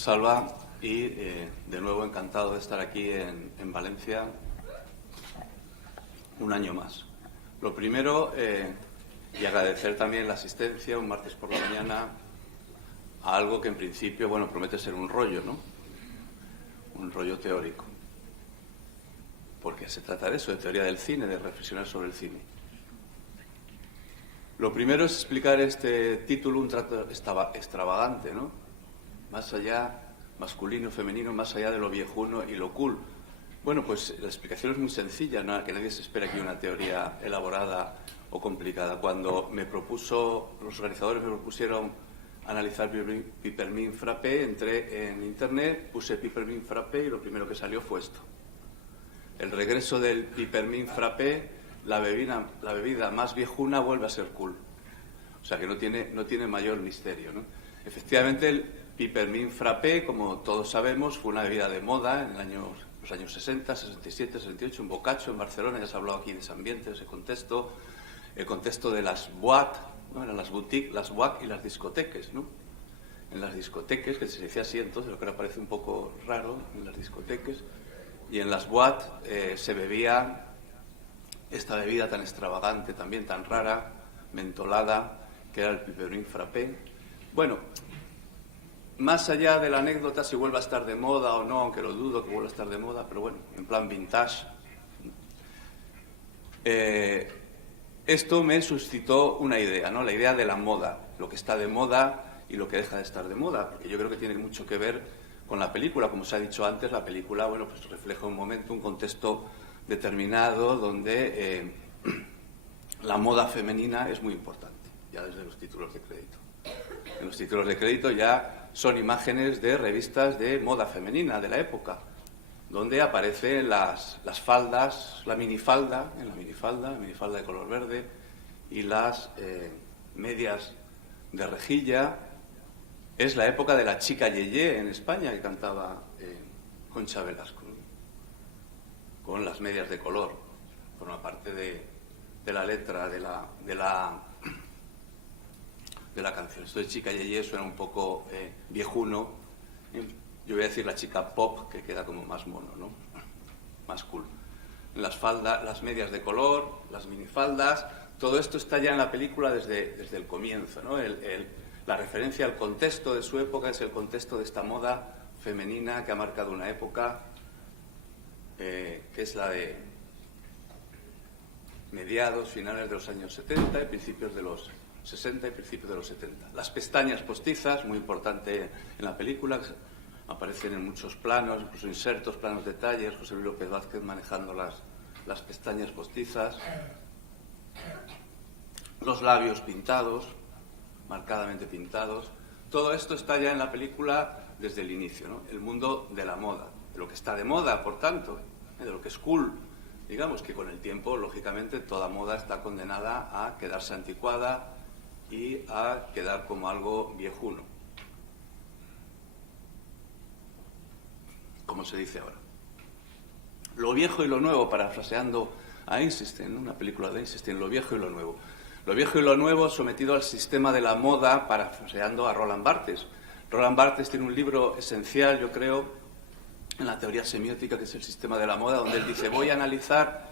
Salva, y de nuevo encantado de estar aquí en Valencia un año más. Lo primero, y agradecer también la asistencia un martes por la mañana a algo que en principio, bueno, promete ser un rollo, ¿no? Un rollo teórico. Porque se trata de eso, de teoría del cine, de reflexionar sobre el cine. Lo primero es explicar este título, un trato extravagante, ¿no? Más allá, masculino, femenino, más allá de lo viejuno y lo cool. Bueno, pues la explicación es muy sencilla, ¿no? Que nadie se espera aquí una teoría elaborada o complicada. Cuando los organizadores me propusieron analizar Peppermint Frappé, entré en internet, puse Peppermint Frappé y lo primero que salió fue esto. El regreso del Peppermint Frappé, la bebida más viejuna vuelve a ser cool. O sea que no tiene mayor misterio, ¿no? Efectivamente, el Peppermint Frappé, como todos sabemos, fue una bebida de moda en los años 60, 67, 68, en Boccaccio, en Barcelona. Ya se ha hablado aquí de ese ambiente, de ese contexto, el contexto de las boîtes, ¿no? Eran las boutiques, las boîtes y las discotecas, ¿no? En las discotecas, que se decía así entonces, lo que ahora parece un poco raro, en las discotecas, y en las boîtes se bebía esta bebida tan extravagante, también tan rara, mentolada, que era el Peppermint Frappé. Bueno, más allá de la anécdota, si vuelve a estar de moda o no, aunque lo dudo que vuelva a estar de moda, pero bueno, en plan vintage, esto me suscitó una idea, ¿no? La idea de la moda, lo que está de moda y lo que deja de estar de moda, porque yo creo que tiene mucho que ver con la película. Como se ha dicho antes, la película, bueno, pues refleja un momento, un contexto determinado donde la moda femenina es muy importante, ya desde los títulos de crédito. En los títulos de crédito ya son imágenes de revistas de moda femenina de la época, donde aparecen las faldas, la minifalda de color verde, y las medias de rejilla. Es la época de la chica Yeye en España, que cantaba Concha Velasco, ¿no? Con las medias de color, forma parte de la letra de la canción. Esto de chica Yeye suena un poco viejuno. Yo voy a decir la chica pop, que queda como más mono, ¿no? Más cool. Las faldas, las medias de color, las minifaldas, todo esto está ya en la película desde el comienzo, ¿no? La referencia al contexto de su época es el contexto de esta moda femenina que ha marcado una época, que es la de mediados, finales de los años 70 y principios de los 60 y principios de los 70. Las pestañas postizas, muy importante en la película, aparecen en muchos planos, incluso insertos, planos detalles, José Luis López Vázquez manejando las pestañas postizas, los labios pintados, marcadamente pintados. Todo esto está ya en la película desde el inicio, ¿no? El mundo de la moda, de lo que está de moda, por tanto, de lo que es cool. Digamos que con el tiempo, lógicamente, toda moda está condenada a quedarse anticuada y a quedar como algo viejuno, como se dice ahora. Lo viejo y lo nuevo, parafraseando a Einstein, una película de Einstein, lo viejo y lo nuevo. Lo viejo y lo nuevo sometido al sistema de la moda, parafraseando a Roland Barthes. Roland Barthes tiene un libro esencial, yo creo, en la teoría semiótica, que es el sistema de la moda, donde él dice: voy a analizar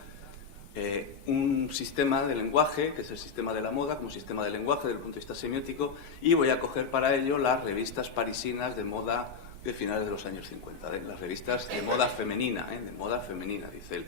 un sistema de lenguaje, que es el sistema de la moda, como sistema de lenguaje desde el punto de vista semiótico, y voy a coger para ello las revistas parisinas de moda de finales de los años 50, las revistas de moda femenina, dice él.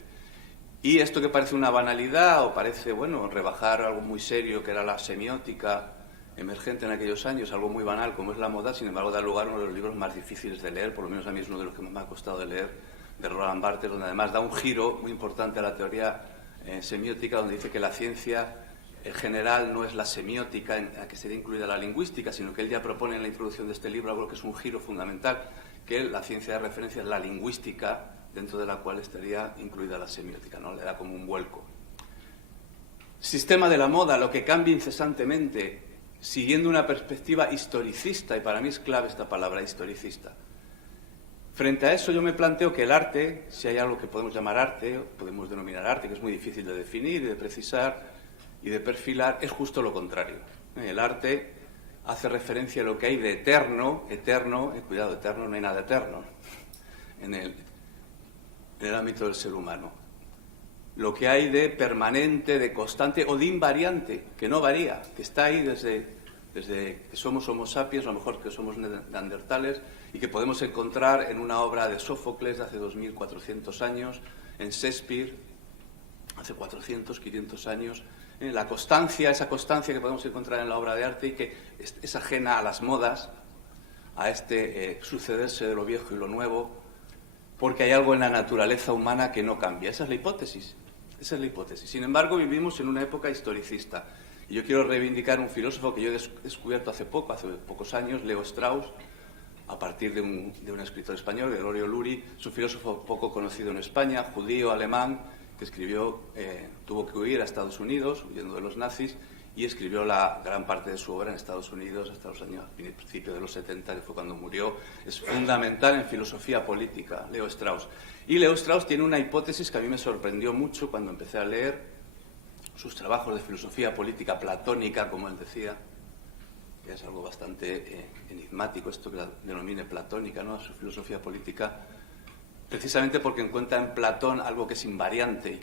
Y esto que parece una banalidad o parece, bueno, rebajar algo muy serio que era la semiótica emergente en aquellos años, algo muy banal como es la moda, sin embargo da lugar a uno de los libros más difíciles de leer, por lo menos a mí es uno de los que más me ha costado de leer, de Roland Barthes, donde además da un giro muy importante a la teoría semiótica, donde dice que la ciencia en general no es la semiótica en la que sería incluida la lingüística, sino que él ya propone en la introducción de este libro algo que es un giro fundamental, que la ciencia de referencia es la lingüística, dentro de la cual estaría incluida la semiótica, ¿no? Le da como un vuelco. Sistema de la moda, lo que cambia incesantemente, siguiendo una perspectiva historicista, y para mí es clave esta palabra, historicista. Frente a eso yo me planteo que el arte, si hay algo que podemos llamar arte, o podemos denominar arte, que es muy difícil de definir y de precisar y de perfilar, es justo lo contrario. El arte hace referencia a lo que hay de eterno, cuidado, eterno, no hay nada eterno en el ámbito del ser humano. Lo que hay de permanente, de constante o de invariante, que no varía, que está ahí desde que somos Homo sapiens, a lo mejor que somos neandertales, y que podemos encontrar en una obra de Sófocles de hace 2400 años, en Shakespeare, hace 400, 500 años, la constancia, esa constancia que podemos encontrar en la obra de arte y que es ajena a las modas, a este sucederse de lo viejo y lo nuevo, porque hay algo en la naturaleza humana que no cambia. Esa es la hipótesis. Esa es la hipótesis. Sin embargo, vivimos en una época historicista. Y yo quiero reivindicar un filósofo que yo he descubierto hace pocos años, Leo Strauss, a partir de un escritor español, Gregorio Luri. Es un filósofo poco conocido en España, judío, alemán, que escribió, tuvo que huir a Estados Unidos, huyendo de los nazis, y escribió la gran parte de su obra en Estados Unidos hasta los años, a principios de los 70, que fue cuando murió. Es fundamental en filosofía política, Leo Strauss. Y Leo Strauss tiene una hipótesis que a mí me sorprendió mucho cuando empecé a leer sus trabajos de filosofía política platónica, como él decía, que es algo bastante enigmático esto que la denomine platónica, ¿no? Su filosofía política, precisamente porque encuentra en Platón algo que es invariante y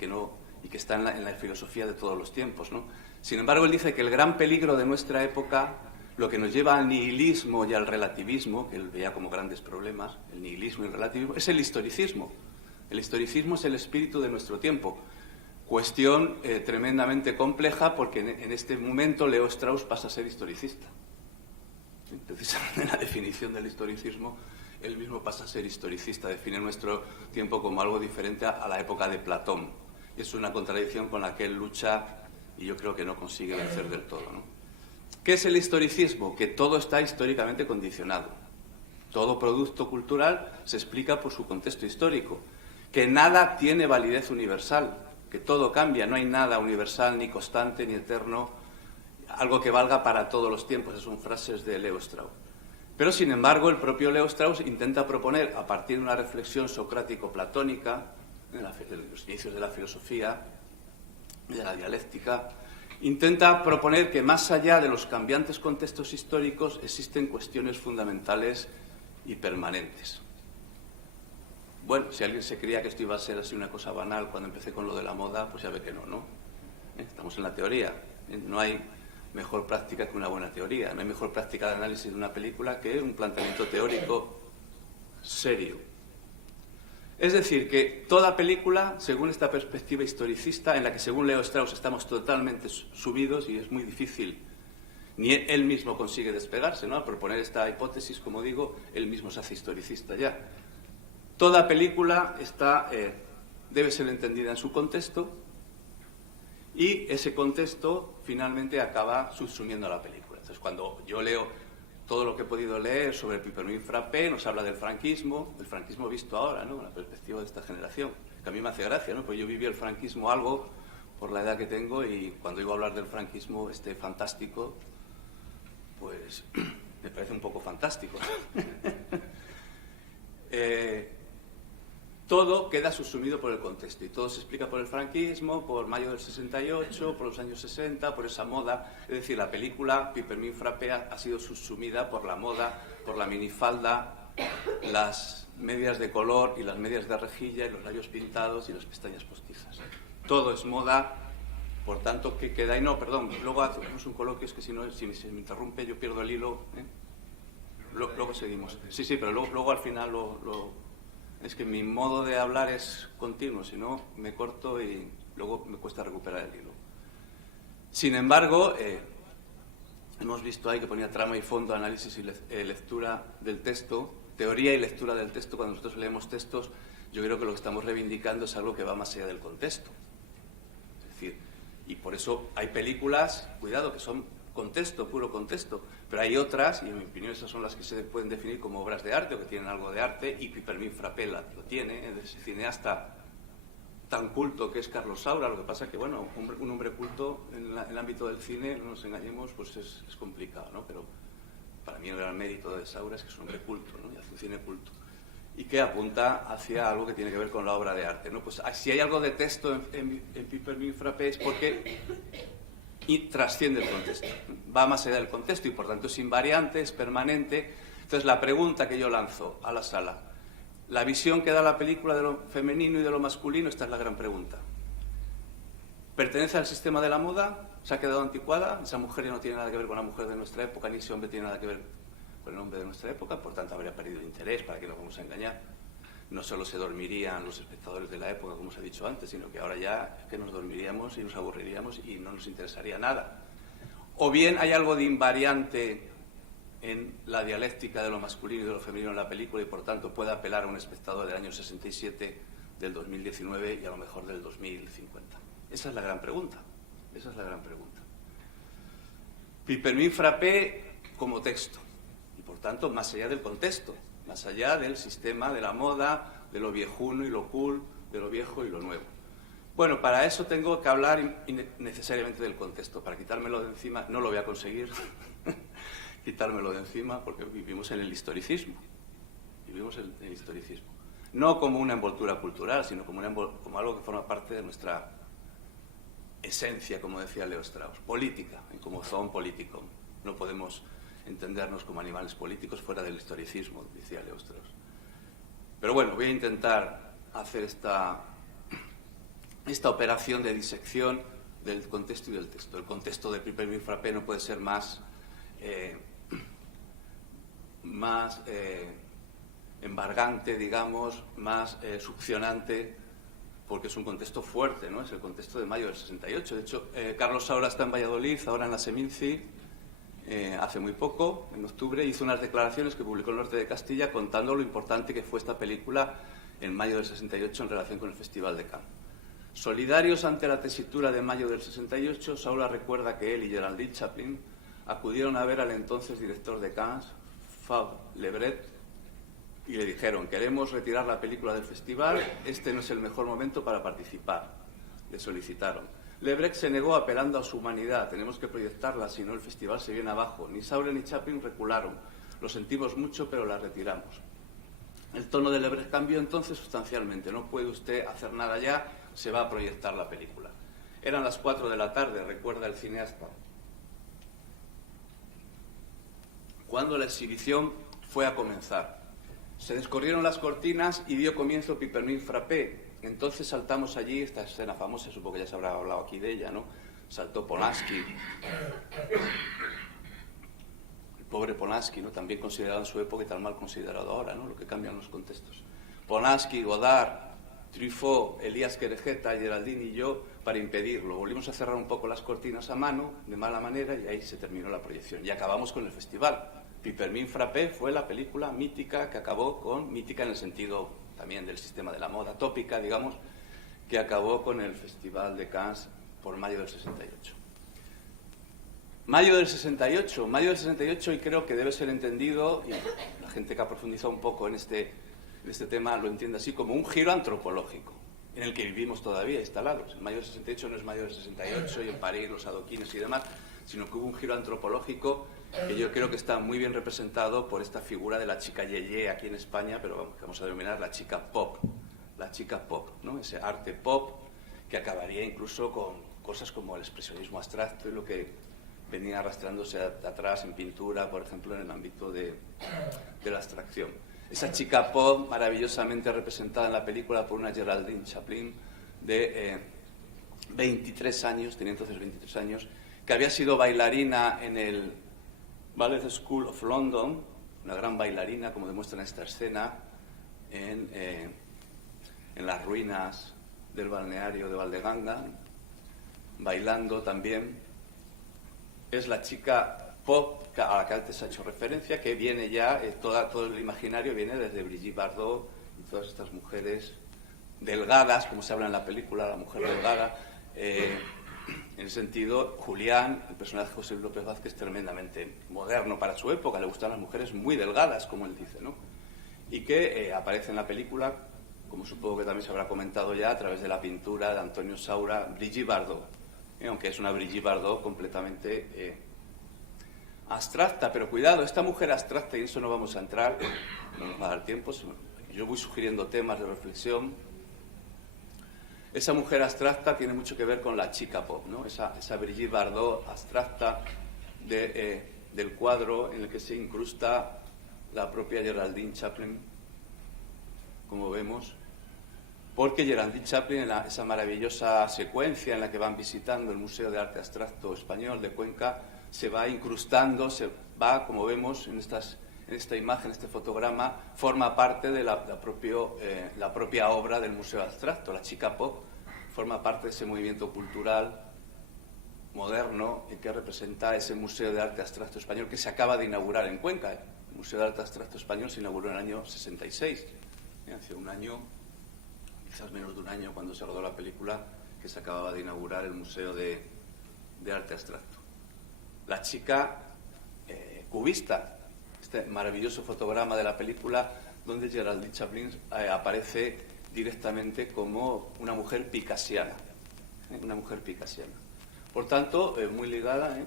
que está en la filosofía de todos los tiempos, ¿no? Sin embargo, él dice que el gran peligro de nuestra época, lo que nos lleva al nihilismo y al relativismo, que él veía como grandes problemas, el nihilismo y el relativismo, es el historicismo. El historicismo es el espíritu de nuestro tiempo. Cuestión tremendamente compleja, porque en este momento Leo Strauss pasa a ser historicista. Precisamente en la definición del historicismo, él mismo pasa a ser historicista, define nuestro tiempo como algo diferente a la época de Platón. Es una contradicción con la que él lucha y yo creo que no consigue vencer del todo, ¿no? ¿Qué es el historicismo? Que todo está históricamente condicionado. Todo producto cultural se explica por su contexto histórico. Que nada tiene validez universal, que todo cambia, no hay nada universal, ni constante, ni eterno, algo que valga para todos los tiempos. Esas son frases de Leo Strauss. Pero, sin embargo, el propio Leo Strauss intenta proponer, a partir de una reflexión socrático-platónica, en los inicios de la filosofía, de la dialéctica, intenta proponer que más allá de los cambiantes contextos históricos existen cuestiones fundamentales y permanentes. Bueno, si alguien se creía que esto iba a ser así una cosa banal cuando empecé con lo de la moda, pues ya ve que no, ¿no? Estamos en la teoría. No hay mejor práctica que una buena teoría. No hay mejor práctica de análisis de una película que un planteamiento teórico serio. Es decir, que toda película, según esta perspectiva historicista, en la que según Leo Strauss estamos totalmente subidos y es muy difícil, ni él mismo consigue despegarse, ¿no? Al proponer esta hipótesis, como digo, él mismo se hace historicista ya. Toda película debe ser entendida en su contexto y ese contexto finalmente acaba subsumiendo a la película. Entonces, cuando yo leo todo lo que he podido leer sobre Pipermin Frappé, nos habla del franquismo visto ahora, ¿no? La perspectiva de esta generación, que a mí me hace gracia, ¿no? Pues yo viví el franquismo algo por la edad que tengo y cuando oigo hablar del franquismo fantástico, pues me parece un poco fantástico. Todo queda subsumido por el contexto y todo se explica por el franquismo, por mayo del 68, por los años 60, por esa moda. Es decir, la película Pipermin Frappé ha sido subsumida por la moda, por la minifalda, las medias de color y las medias de rejilla y los labios pintados y las pestañas postizas. Todo es moda, por tanto, ¿qué queda? Y no, perdón, luego hacemos un coloquio, es que si se me interrumpe yo pierdo el hilo. Luego seguimos. Sí, pero luego al final es que mi modo de hablar es continuo, si no me corto y luego me cuesta recuperar el hilo. Sin embargo, hemos visto ahí que ponía trama y fondo, análisis y lectura del texto, teoría y lectura del texto. Cuando nosotros leemos textos, yo creo que lo que estamos reivindicando es algo que va más allá del contexto. Es decir, y por eso hay películas, cuidado, que son contexto, puro contexto, pero hay otras, y en mi opinión esas son las que se pueden definir como obras de arte o que tienen algo de arte, y Pipermin Frappé lo tiene, es ese cineasta tan culto que es Carlos Saura. Lo que pasa es que, bueno, un hombre culto en el ámbito del cine, no nos engañemos, pues es complicado, ¿no? Pero para mí el gran mérito de Saura es que es un hombre culto, ¿no? Y hace un cine culto. Y que apunta hacia algo que tiene que ver con la obra de arte, ¿no? Pues si hay algo de texto en Pipermin Frappé es porque y trasciende el contexto, va más allá del contexto y por tanto es invariante, es permanente. Entonces la pregunta que yo lanzo a la sala, la visión que da la película de lo femenino y de lo masculino, esta es la gran pregunta. ¿Pertenece al sistema de la moda? ¿Se ha quedado anticuada? Esa mujer ya no tiene nada que ver con la mujer de nuestra época, ni ese hombre tiene nada que ver con el hombre de nuestra época, por tanto habría perdido interés, ¿para qué nos vamos a engañar? No solo se dormirían los espectadores de la época, como os he dicho antes, sino que ahora ya es que nos dormiríamos y nos aburriríamos y no nos interesaría nada. O bien hay algo de invariante en la dialéctica de lo masculino y de lo femenino en la película y por tanto puede apelar a un espectador del año 67, del 2019 y a lo mejor del 2050. Esa es la gran pregunta. Esa es la gran pregunta. Pipermin Frappé como texto y por tanto más allá del contexto, más allá del sistema de la moda, de lo viejuno y lo cool, de lo viejo y lo nuevo. Bueno, para eso tengo que hablar necesariamente del contexto. Para quitármelo de encima, no lo voy a conseguir, quitármelo de encima, porque vivimos en el historicismo. Vivimos en el historicismo. No como una envoltura cultural, sino como algo que forma parte de nuestra esencia, como decía Leo Strauss, política, como zoon politicum. No podemos entendernos como animales políticos fuera del historicismo, decía Leo Strauss. Pero bueno, voy a intentar hacer esta operación de disección del contexto y del texto. El contexto de Pipermin Frappé no puede ser más embargante, digamos, más succionante, porque es un contexto fuerte, ¿no? Es el contexto de mayo del 68. De hecho, Carlos Saura está en Valladolid, ahora en la Seminci, hace muy poco, en octubre, hizo unas declaraciones que publicó en el Norte de Castilla contando lo importante que fue esta película en mayo del 68 en relación con el Festival de Cannes. Solidarios ante la tesitura de mayo del 68, Saura recuerda que él y Geraldine Chaplin acudieron a ver al entonces director de Cannes, Fab Lebret, y le dijeron: queremos retirar la película del festival, este no es el mejor momento para participar. Le solicitaron. Lebret se negó apelando a su humanidad: tenemos que proyectarla, si no el festival se viene abajo. Ni Saura ni Chaplin recularon. Lo sentimos mucho, pero la retiramos. El tono de Lebret cambió entonces sustancialmente. No puede usted hacer nada ya, se va a proyectar la película. Eran las 4 de la tarde, recuerda el cineasta, cuando la exhibición fue a comenzar. Se descorrieron las cortinas y dio comienzo Pipermin Frappé. Entonces saltamos allí, esta escena famosa, supongo que ya se habrá hablado aquí de ella, ¿no? Saltó Polanski, el pobre Polanski, ¿no? También considerado en su época y tan mal considerado ahora, ¿no? Lo que cambian los contextos. Polanski, Godard, Truffaut, Elías Querejeta, Geraldine y yo, para impedirlo. Volvimos a cerrar un poco las cortinas a mano, de mala manera, y ahí se terminó la proyección. Y acabamos con el festival. Pipermin Frappé fue la película mítica que acabó con, mítica en el sentido también del sistema de la moda, tópica, digamos, que acabó con el Festival de Cannes por mayo del 68. Mayo del 68, y creo que debe ser entendido, y la gente que ha profundizado un poco en este tema lo entiende así, como un giro antropológico, en el que vivimos todavía instalados. El mayo del 68 no es mayo del 68, y en París los adoquines y demás, sino que hubo un giro antropológico que yo creo que está muy bien representado por esta figura de la chica yeye aquí en España, pero vamos a denominar la chica pop, ¿no? Ese arte pop que acabaría incluso con cosas como el expresionismo abstracto y lo que venía arrastrándose atrás en pintura, por ejemplo, en el ámbito de la abstracción. Esa chica pop maravillosamente representada en la película por una Geraldine Chaplin de 23 años, tenía entonces 23 años, que había sido bailarina en el Ballet School of London, una gran bailarina, como demuestra en esta escena, en las ruinas del balneario de Valdeganga, bailando también. Es la chica pop a la que antes ha hecho referencia, que viene ya, todo el imaginario viene desde Brigitte Bardot y todas estas mujeres delgadas, como se habla en la película, la mujer delgada. En el sentido, Julián, el personaje de José Luis López Vázquez, es tremendamente moderno para su época, le gustan las mujeres muy delgadas, como él dice, ¿no? Y que aparece en la película, como supongo que también se habrá comentado ya, a través de la pintura de Antonio Saura, Brigitte Bardot, aunque es una Brigitte Bardot completamente abstracta, pero cuidado, esta mujer abstracta, y en eso no vamos a entrar, no nos va a dar tiempo, yo voy sugiriendo temas de reflexión. Esa mujer abstracta tiene mucho que ver con la chica pop, ¿no? Esa Brigitte Bardot abstracta del cuadro en el que se incrusta la propia Geraldine Chaplin, como vemos, porque Geraldine Chaplin, en esa maravillosa secuencia en la que van visitando el Museo de Arte Abstracto Español de Cuenca, se va incrustando, se va, como vemos en esta imagen, este fotograma, forma parte de la propia obra del Museo Abstracto. La chica pop forma parte de ese movimiento cultural moderno que representa ese Museo de Arte Abstracto Español que se acaba de inaugurar en Cuenca. El Museo de Arte Abstracto Español se inauguró en el año 66, hace un año, quizás menos de un año, cuando se rodó la película, que se acababa de inaugurar el Museo de Arte Abstracto. La chica cubista, este maravilloso fotograma de la película donde Geraldine Chaplin aparece directamente como una mujer picasiana, una mujer picasiana. Por tanto, muy ligada,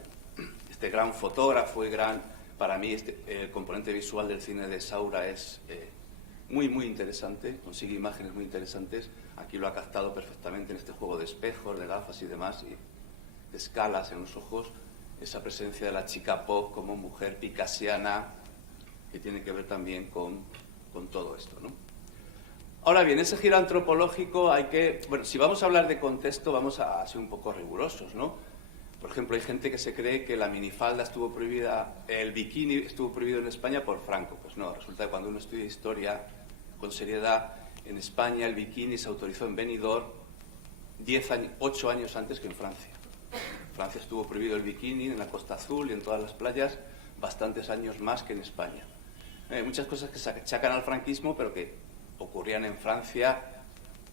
este gran fotógrafo y para mí el componente visual del cine de Saura es muy interesante, consigue imágenes muy interesantes. Aquí lo ha captado perfectamente en este juego de espejos, de gafas y demás, y de escalas en los ojos, esa presencia de la chica pop como mujer picasiana, que tiene que ver también con todo esto, ¿no? Ahora bien, ese giro antropológico si vamos a hablar de contexto, vamos a ser un poco rigurosos, ¿no? Por ejemplo, hay gente que se cree que la minifalda estuvo prohibida, el bikini estuvo prohibido en España por Franco. Pues no, resulta que cuando uno estudia historia con seriedad, en España el bikini se autorizó en Benidorm 8 años antes que en Francia. En Francia estuvo prohibido el bikini en la Costa Azul y en todas las playas bastantes años más que en España. Hay muchas cosas que se achacan al franquismo, pero que ocurrían en Francia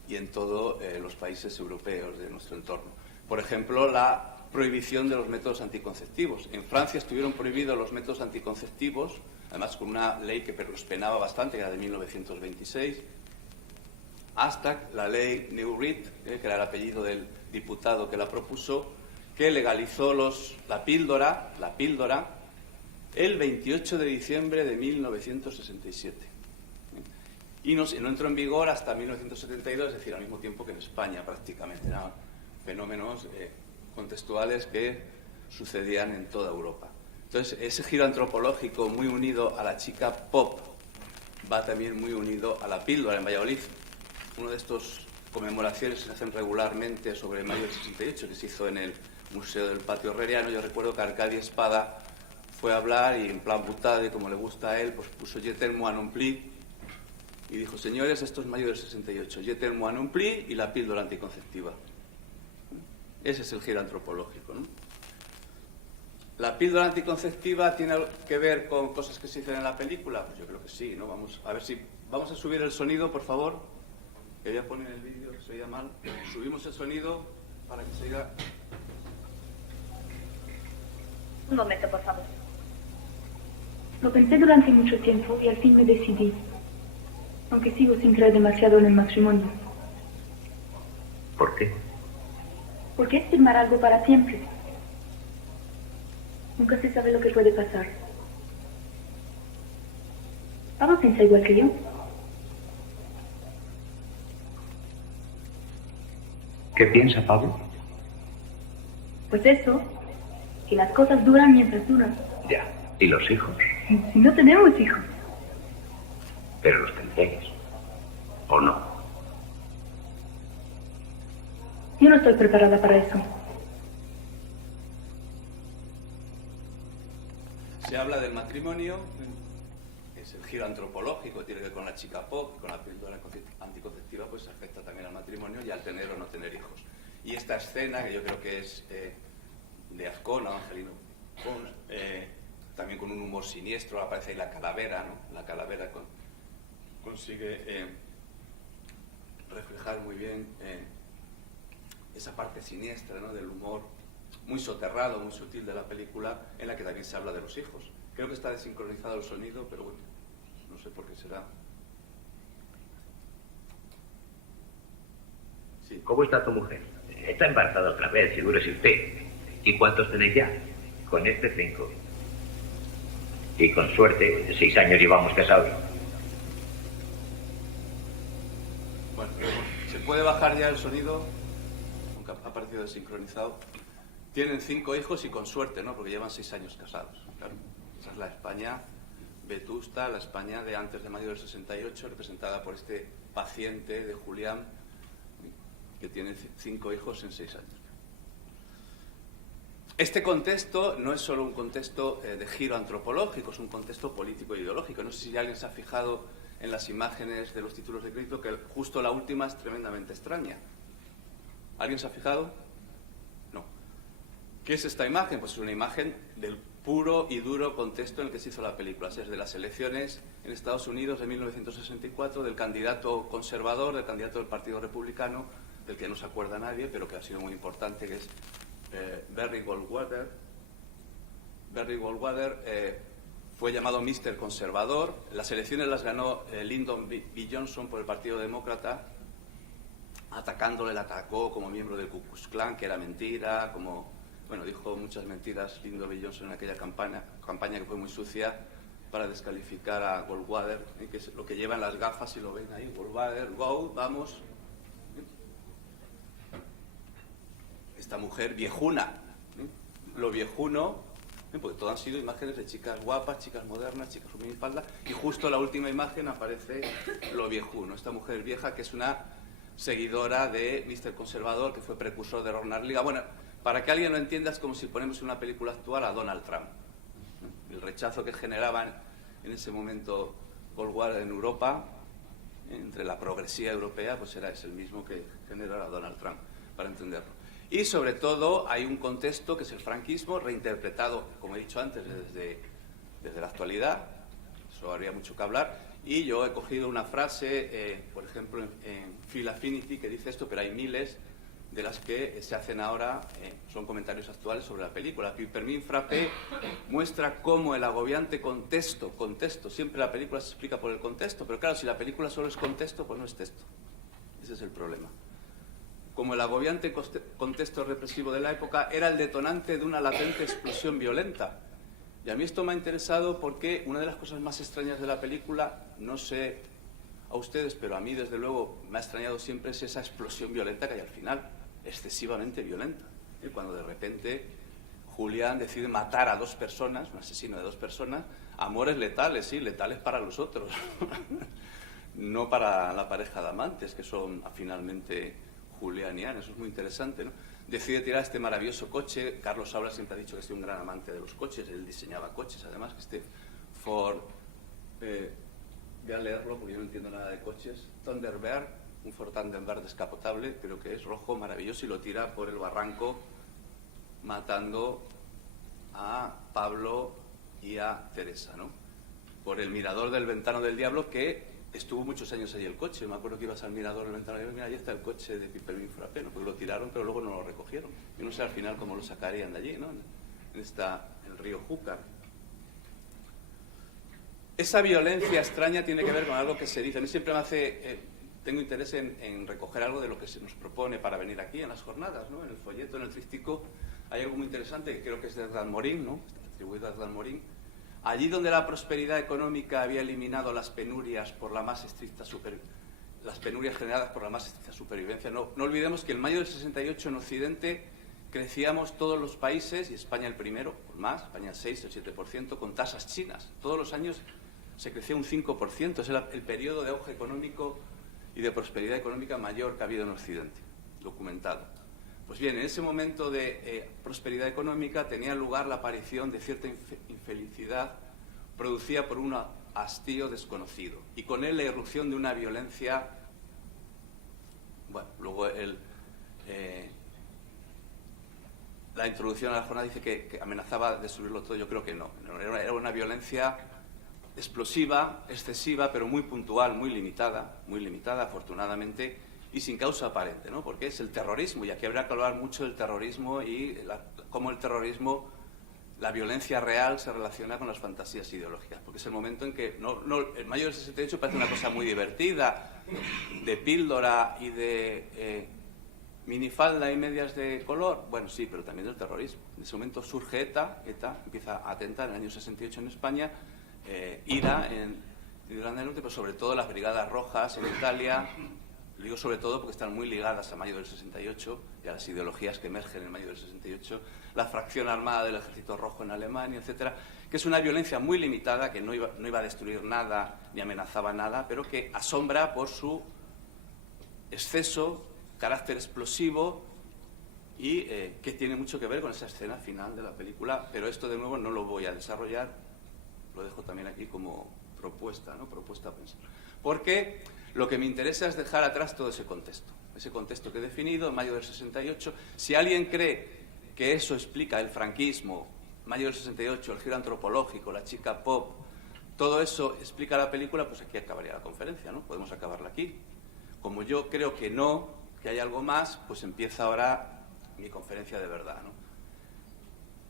y en todos los países europeos de nuestro entorno. Por ejemplo, la prohibición de los métodos anticonceptivos. En Francia estuvieron prohibidos los métodos anticonceptivos, además con una ley que los penaba bastante, que era de 1926, hasta la ley Neuwirth, que era el apellido del diputado que la propuso, que legalizó la píldora el 28 de diciembre de 1967. Y no entró en vigor hasta 1972, es decir, al mismo tiempo que en España prácticamente. Eran fenómenos contextuales que sucedían en toda Europa. Entonces, ese giro antropológico muy unido a la chica pop va también muy unido a la píldora en Valladolid. Uno de estos conmemoraciones que se hacen regularmente sobre mayo del 68, que se hizo en el Museo del Patio Herreriano. Yo recuerdo que Arcadi Espada fue a hablar y en plan butade, como le gusta a él, pues puso «Je t'aime non plus» y dijo: señores, esto es mayo del 68, «Je t'aime non plus» y la píldora anticonceptiva. Ese es el giro antropológico, ¿no? ¿La píldora anticonceptiva tiene que ver con cosas que se dicen en la película? Pues yo creo que sí, ¿no? Vamos a subir el sonido, por favor. Que voy a poner el vídeo, se oía mal. Subimos el sonido para que se oiga. Un momento, por favor. Lo pensé durante mucho tiempo y al fin me decidí, aunque sigo sin creer demasiado en el matrimonio. ¿Por qué? Porque es firmar algo para siempre. Nunca se sabe lo que puede pasar. Pablo piensa igual que yo. ¿Qué piensa Pablo? Pues eso, que las cosas duran mientras duran. Ya. ¿Y los hijos? Si no tenemos hijos. Pero los tendréis. ¿O no? Yo no estoy preparada para eso. Se habla del matrimonio, es el giro antropológico, tiene que ver con la chica pop, con la píldora anticonceptiva, pues afecta también al matrimonio y al tener o no tener hijos. Y esta escena, que yo creo que es de Azcona, Angelino Pons, también con un humor siniestro, aparece ahí la calavera, ¿no? La calavera consigue reflejar muy bien esa parte siniestra, ¿no? Del humor muy soterrado, muy sutil de la película, en la que también se habla de los hijos. Creo que está desincronizado el sonido, pero bueno, no sé por qué será. Sí. ¿Cómo está tu mujer? Está embarazada otra vez, figúrese usted. ¿Y cuántos tenéis ya? Con este 5. Y con suerte, 6 años llevamos casados. Bueno, se puede bajar ya el sonido, aunque ha parecido desincronizado. Tienen 5 hijos y con suerte, ¿no? Porque llevan 6 años casados. Claro, esa es la España vetusta, la España de antes de mayo del 68, representada por este paciente de Julián, que tiene 5 hijos en 6 años. Este contexto no es solo un contexto de giro antropológico, es un contexto político e ideológico. No sé si alguien se ha fijado en las imágenes de los títulos de crédito, que justo la última es tremendamente extraña. ¿Alguien se ha fijado? No. ¿Qué es esta imagen? Pues es una imagen del puro y duro contexto en el que se hizo la película. Es de las elecciones en Estados Unidos de 1964, del candidato conservador, del candidato del Partido Republicano, del que no se acuerda nadie, pero que ha sido muy importante, que es Barry Goldwater. Barry Goldwater fue llamado Mr. Conservador. Las elecciones las ganó Lyndon B. Johnson por el Partido Demócrata. Atacándole, le atacó como miembro del Ku Klux Klan, que era mentira, dijo muchas mentiras Lyndon B. Johnson en aquella campaña que fue muy sucia, para descalificar a Goldwater, que es lo que llevan las gafas, si lo ven ahí, Goldwater, go, vamos. Esta mujer viejuna, lo viejuno, porque todas han sido imágenes de chicas guapas, chicas modernas, chicas con minifalda, y justo la última imagen aparece lo viejuno, esta mujer vieja que es una seguidora de Mr. Conservador, que fue precursor de Ronald Reagan. Bueno, para que alguien lo entienda, es como si ponemos en una película actual a Donald Trump. El rechazo que generaban en ese momento Goldwater en Europa, entre la progresía europea, pues es el mismo que genera a Donald Trump, para entenderlo. Y sobre todo hay un contexto que es el franquismo, reinterpretado, como he dicho antes, desde la actualidad. Eso habría mucho que hablar. Y yo he cogido una frase, por ejemplo, en Phil Affinity, que dice esto, pero hay miles de las que se hacen ahora, son comentarios actuales sobre la película. Pipermin Frappé muestra cómo el agobiante contexto, siempre la película se explica por el contexto, pero claro, si la película solo es contexto, pues no es texto. Ese es el problema. Como el agobiante contexto represivo de la época era el detonante de una latente explosión violenta. Y a mí esto me ha interesado porque una de las cosas más extrañas de la película, no sé a ustedes, pero a mí desde luego me ha extrañado siempre, es esa explosión violenta que hay al final, excesivamente violenta. Y cuando de repente Julián decide matar a 2 personas, un asesino de 2 personas, amores letales, sí, letales para los otros, no para la pareja de amantes, que son finalmente julianianos. Eso es muy interesante, ¿no? Decide tirar este maravilloso coche. Carlos Saura siempre ha dicho que es un gran amante de los coches, él diseñaba coches, además, que este Ford, voy a leerlo porque yo no entiendo nada de coches, Thunderbird, un Ford Thunderbird descapotable, creo que es rojo, maravilloso, y lo tira por el barranco, matando a Pablo y a Teresa, ¿no? Por el mirador del Ventano del Diablo, que estuvo muchos años allí el coche. Me acuerdo que ibas al mirador del Ventano del Diablo, mira, ahí está el coche de Pipermin Frappé, ¿no? Porque lo tiraron, pero luego no lo recogieron. Yo no sé al final cómo lo sacarían de allí, ¿no? En el río Júcar. Esa violencia extraña tiene que ver con algo que se dice. A mí siempre me hace... tengo interés en recoger algo de lo que se nos propone para venir aquí en las jornadas, ¿no? En el folleto, en el tríptico, hay algo muy interesante que creo que es de Hernán Morín, ¿no? Está atribuido a Hernán Morín. Allí donde la prosperidad económica había eliminado las penurias por la más estricta las penurias generadas por la más estricta supervivencia. No olvidemos que en mayo del 68 en Occidente crecíamos todos los países, y España el primero, por más, España el 6, el 7%, con tasas chinas. Todos los años se crecía un 5%. Es el periodo de auge económico y de prosperidad económica mayor que ha habido en Occidente, documentado. Pues bien, en ese momento de prosperidad económica tenía lugar la aparición de cierta infelicidad producida por un hastío desconocido, y con él la irrupción de una violencia. Bueno, luego la introducción a la jornada dice que amenazaba de subirlo todo. Yo creo que no. Era una violencia explosiva, excesiva, pero muy puntual, muy limitada, afortunadamente, y sin causa aparente, ¿no? Porque es el terrorismo, y aquí habrá que hablar mucho del terrorismo y cómo el terrorismo, la violencia real, se relaciona con las fantasías ideológicas, porque es el momento en que, en mayo del 68 parece una cosa muy divertida, de píldora y de minifalda y medias de color. Bueno, sí, pero también del terrorismo. En ese momento surge ETA empieza a atentar en el año 68 en España, IRA en Irlanda del Norte, pero sobre todo las Brigadas Rojas en Italia, Lo digo sobre todo porque están muy ligadas a mayo del 68 y a las ideologías que emergen en mayo del 68, la fracción armada del Ejército Rojo en Alemania, etcétera, que es una violencia muy limitada, que no iba a destruir nada ni amenazaba nada, pero que asombra por su exceso, carácter explosivo y que tiene mucho que ver con esa escena final de la película, pero esto de nuevo no lo voy a desarrollar, lo dejo también aquí como propuesta, ¿no? Propuesta a pensar. Porque lo que me interesa es dejar atrás todo ese contexto que he definido en mayo del 68. Si alguien cree que eso explica el franquismo, mayo del 68, el giro antropológico, la chica pop, todo eso explica la película, pues aquí acabaría la conferencia, ¿no? Podemos acabarla aquí. Como yo creo que no, que hay algo más, pues empieza ahora mi conferencia de verdad, ¿no?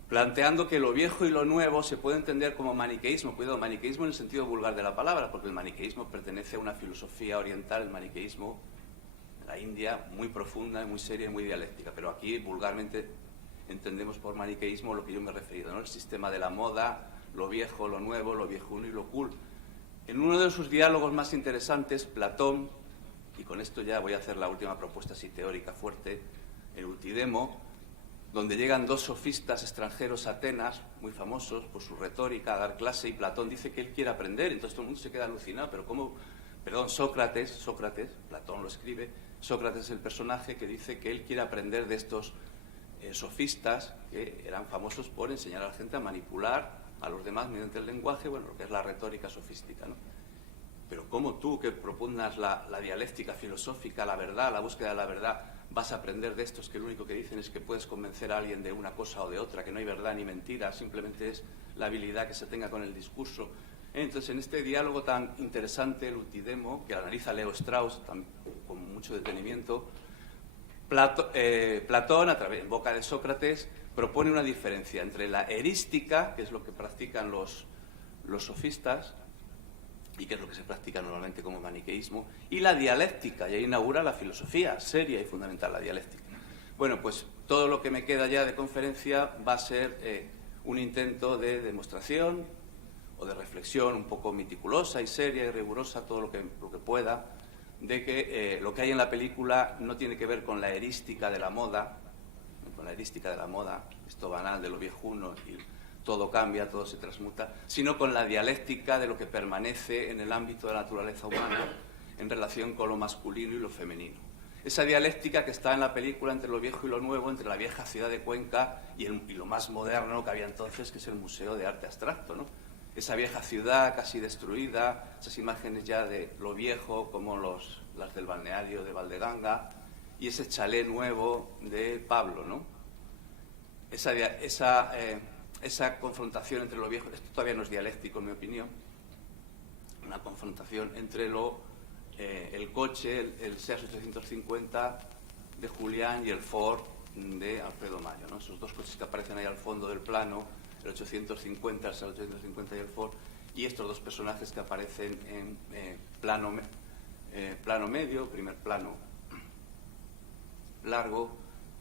Planteando que lo viejo y lo nuevo se puede entender como maniqueísmo, cuidado, maniqueísmo en el sentido vulgar de la palabra, porque el maniqueísmo pertenece a una filosofía oriental, el maniqueísmo de la India, muy profunda, muy seria y muy dialéctica, pero aquí vulgarmente entendemos por maniqueísmo lo que yo me he referido, ¿no? El sistema de la moda, lo viejo, lo nuevo, lo viejuno y lo cool. En uno de sus diálogos más interesantes, Platón, y con esto ya voy a hacer la última propuesta así teórica fuerte, el Eutidemo, donde llegan dos sofistas extranjeros a Atenas, muy famosos por su retórica, a dar clase, y Platón dice que él quiere aprender, entonces todo el mundo se queda alucinado, pero ¿cómo? Perdón, Sócrates, Platón lo escribe, Sócrates es el personaje que dice que él quiere aprender de estos sofistas que eran famosos por enseñar a la gente a manipular a los demás mediante el lenguaje, bueno, lo que es la retórica sofística, ¿no? Pero ¿cómo tú, que propugnas la dialéctica filosófica, la verdad, la búsqueda de la verdad, vas a aprender de estos que lo único que dicen es que puedes convencer a alguien de una cosa o de otra, que no hay verdad ni mentira, simplemente es la habilidad que se tenga con el discurso? Entonces, en este diálogo tan interesante, el Eutidemo, que analiza Leo Strauss con mucho detenimiento, Platón, en boca de Sócrates, propone una diferencia entre la erística, que es lo que practican los sofistas, y que es lo que se practica normalmente como maniqueísmo, y la dialéctica, y ahí inaugura la filosofía seria y fundamental, la dialéctica. Bueno, pues todo lo que me queda ya de conferencia va a ser un intento de demostración o de reflexión un poco meticulosa y seria y rigurosa, todo lo que pueda, de que lo que hay en la película no tiene que ver con la erística de la moda, esto banal de lo viejuno y todo cambia, todo se transmuta, sino con la dialéctica de lo que permanece en el ámbito de la naturaleza humana en relación con lo masculino y lo femenino. Esa dialéctica que está en la película entre lo viejo y lo nuevo, entre la vieja ciudad de Cuenca y lo más moderno que había entonces, que es el Museo de Arte Abstracto, ¿no? Esa vieja ciudad casi destruida, esas imágenes ya de lo viejo como las del balneario de Valdeganga y ese chalet nuevo de Pablo, ¿no? Esa confrontación entre lo viejo, esto todavía no es dialéctico en mi opinión, una confrontación entre el coche, el Seat 850 de Julián y el Ford de Alfredo Mayo, ¿no? Esos dos coches que aparecen ahí al fondo del plano, el 850, el Seat 850 y el Ford, y estos dos personajes que aparecen en plano medio, primer plano largo,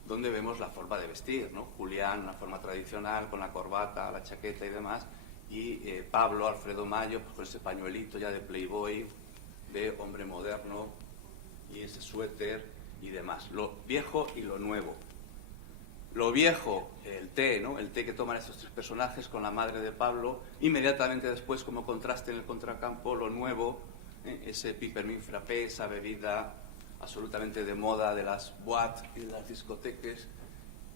donde vemos la forma de vestir, ¿no? Julián, una forma tradicional, con la corbata, la chaqueta y demás, y Pablo, Alfredo Mayo, pues con ese pañuelito ya de playboy, de hombre moderno, y ese suéter y demás. Lo viejo y lo nuevo. Lo viejo, el té, ¿no? El té que toman estos tres personajes con la madre de Pablo, inmediatamente después, como contraste en el contracampo, lo nuevo, ese peppermint frappé, esa bebida absolutamente de moda de las boîtes y de las discotecas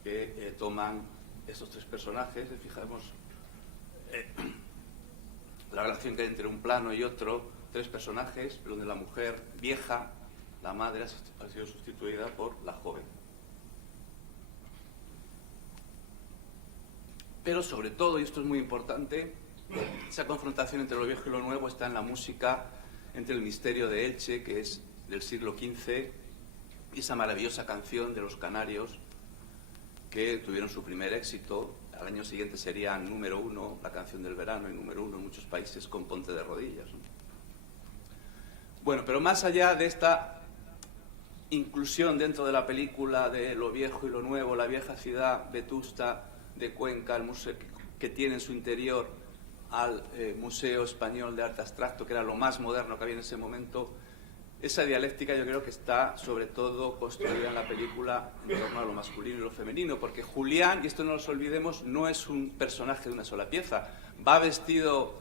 que toman estos tres personajes. Fijamos la relación que hay entre un plano y otro, tres personajes, pero donde la mujer vieja, la madre, ha sido sustituida por la joven. Pero sobre todo, y esto es muy importante, esa confrontación entre lo viejo y lo nuevo está en la música, entre el misterio de Elche, que es del siglo XV, y esa maravillosa canción de los canarios que tuvieron su primer éxito. Al año siguiente sería número uno, la canción del verano, y número uno en muchos países con Ponte de rodillas, ¿no? Bueno, pero más allá de esta inclusión dentro de la película de lo viejo y lo nuevo, la vieja ciudad vetusta de Cuenca, el museo que tiene en su interior al Museo Español de Arte Abstracto, que era lo más moderno que había en ese momento, esa dialéctica yo creo que está sobre todo construida en la película en torno a lo masculino y lo femenino, porque Julián, y esto no nos olvidemos, no es un personaje de una sola pieza. Va vestido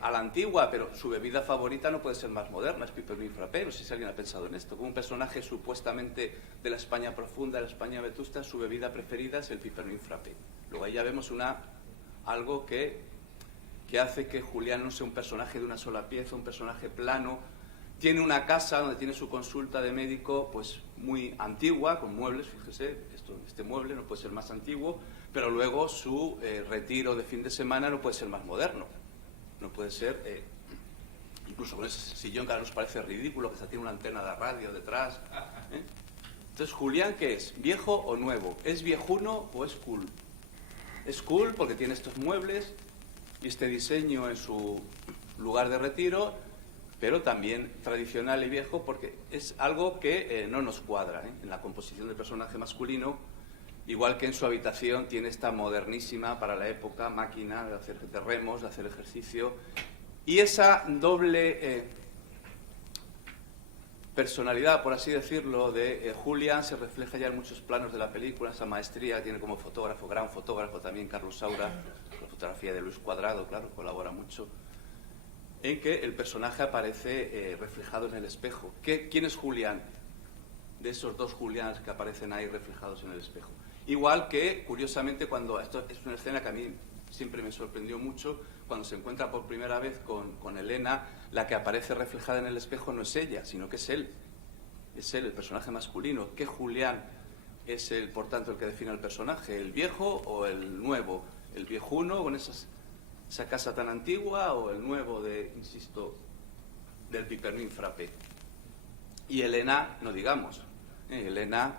a la antigua, pero su bebida favorita no puede ser más moderna, es Pipermint Frappé. No sé si alguien ha pensado en esto. Como un personaje supuestamente de la España profunda, de la España vetusta, su bebida preferida es el Pipermint Frappé. Luego ahí ya vemos algo que hace que Julián no sea un personaje de una sola pieza, un personaje plano. Tiene una casa donde tiene su consulta de médico pues muy antigua, con muebles, fíjese, este mueble no puede ser más antiguo, pero luego su retiro de fin de semana no puede ser más moderno. No puede ser, incluso con ese sillón que ahora nos parece ridículo, que hasta tiene una antena de radio detrás. Entonces, Julián, ¿qué es? ¿Viejo o nuevo? ¿Es viejuno o es cool? Es cool porque tiene estos muebles y este diseño en su lugar de retiro, pero también tradicional y viejo porque es algo que no nos cuadra en la composición del personaje masculino, igual que en su habitación tiene esta modernísima para la época máquina de hacer de remos, de hacer ejercicio, y esa doble personalidad, por así decirlo, de Julián se refleja ya en muchos planos de la película. Esa maestría que tiene como fotógrafo, gran fotógrafo también Carlos Saura, la fotografía de Luis Cuadrado, claro, colabora mucho, en que el personaje aparece reflejado en el espejo. ¿Quién es Julián? De esos dos Juliáns que aparecen ahí reflejados en el espejo. Igual que, curiosamente, cuando esto es una escena que a mí siempre me sorprendió mucho, cuando se encuentra por primera vez con Elena, la que aparece reflejada en el espejo no es ella, sino que es él. Es él, el personaje masculino. ¿Qué Julián es el, por tanto, el que define al personaje? ¿El viejo o el nuevo? ¿El viejuno con esa casa tan antigua o el nuevo insisto, del Pipermint Frappé? Y Elena, no digamos. Elena,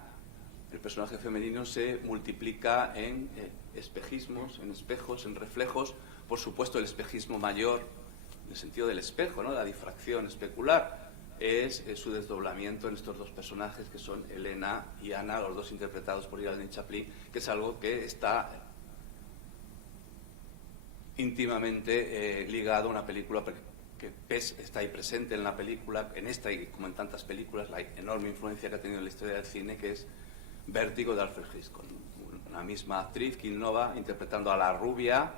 el personaje femenino, se multiplica en espejismos, en espejos, en reflejos. Por supuesto, el espejismo mayor, en el sentido del espejo, ¿no? La difracción especular, es su desdoblamiento en estos dos personajes que son Elena y Ana, los dos interpretados por Geraldine Chaplin, que es algo que está íntimamente ligado a una película que está ahí presente en la película, en esta y como en tantas películas, la enorme influencia que ha tenido en la historia del cine, que es Vértigo de Alfred Hitchcock, una misma actriz, Kim Nova, interpretando a la rubia